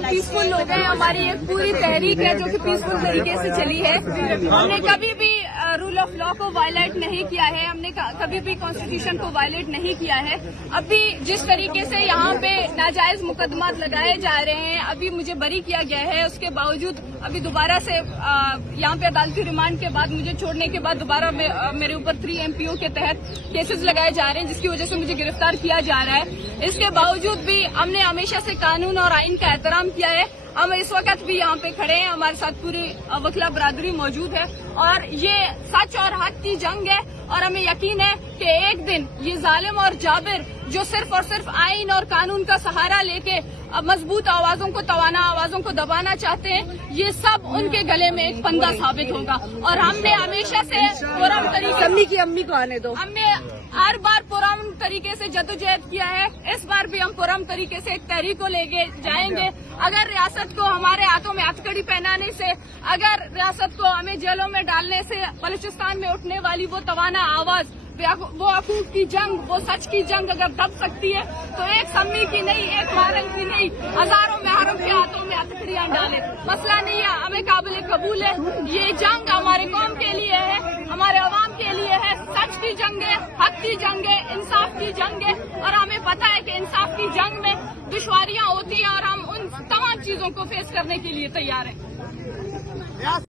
हम पीसफुल लोग हैं, हमारी एक पूरी तहरीक है जो कि पीसफुल तरीके से चली है। हमने कभी भी रूल ऑफ लॉ को वायलेट नहीं किया है, हमने कभी भी कॉन्स्टिट्यूशन को वायलेट नहीं किया है। अभी जिस तरीके से यहाँ पे नाजायज मुकदमात लगाए जा रहे हैं, अभी मुझे बरी किया गया है, उसके बावजूद अभी दोबारा से यहाँ पे अदालती रिमांड के बाद मुझे छोड़ने के बाद दोबारा मेरे ऊपर 3 MPO के तहत केसेस लगाए जा रहे हैं, जिसकी वजह से मुझे गिरफ्तार किया जा रहा है। इसके बावजूद भी हमने हमेशा से कानून और आइन का एहतराम किया है। हम इस वक्त भी यहाँ पे खड़े हैं, हमारे साथ पूरी वकला बरादरी मौजूद है और ये सच और हक की जंग है। और हमें यकीन है कि एक दिन ये जालिम और जाबिर जो सिर्फ और सिर्फ आइन और कानून का सहारा लेके मजबूत आवाजों को, तवाना आवाजों को दबाना चाहते हैं, ये सब उनके गले में एक फंदा साबित होगा। और हमने हमेशा से पुरअमन तरीके की अम्मी को आने दो, हमने हर बार पुरअमन तरीके से जद्दोजहद किया है। इस बार भी हम पुरअमन तरीके से एक तहरीक को लेके जाएंगे। अगर रियासत को हमारे हाथों में हथकड़ी पहनाने से, अगर रियासत को हमें जेलों में डालने से बलूचिस्तान में उठने वाली वो तवाना आवाज, वो हकूक की जंग, वो सच की जंग अगर दब सकती है तो एक सम्मी की नहीं, एक मारंग की नहीं, हजारों महरम के हाथों में हथकड़ियां डाले, मसला नहीं है, हमें काबिल कबूल है। ये जंग हमारे कौम के लिए है, हमारे अवाम के लिए है, सच की जंग है, हक की जंग है, इंसाफ की जंग है। और हमें पता है कि इंसाफ की जंग में दुश्वारियां होती हैं और हम उन तमाम चीजों को फेस करने के लिए तैयार हैं।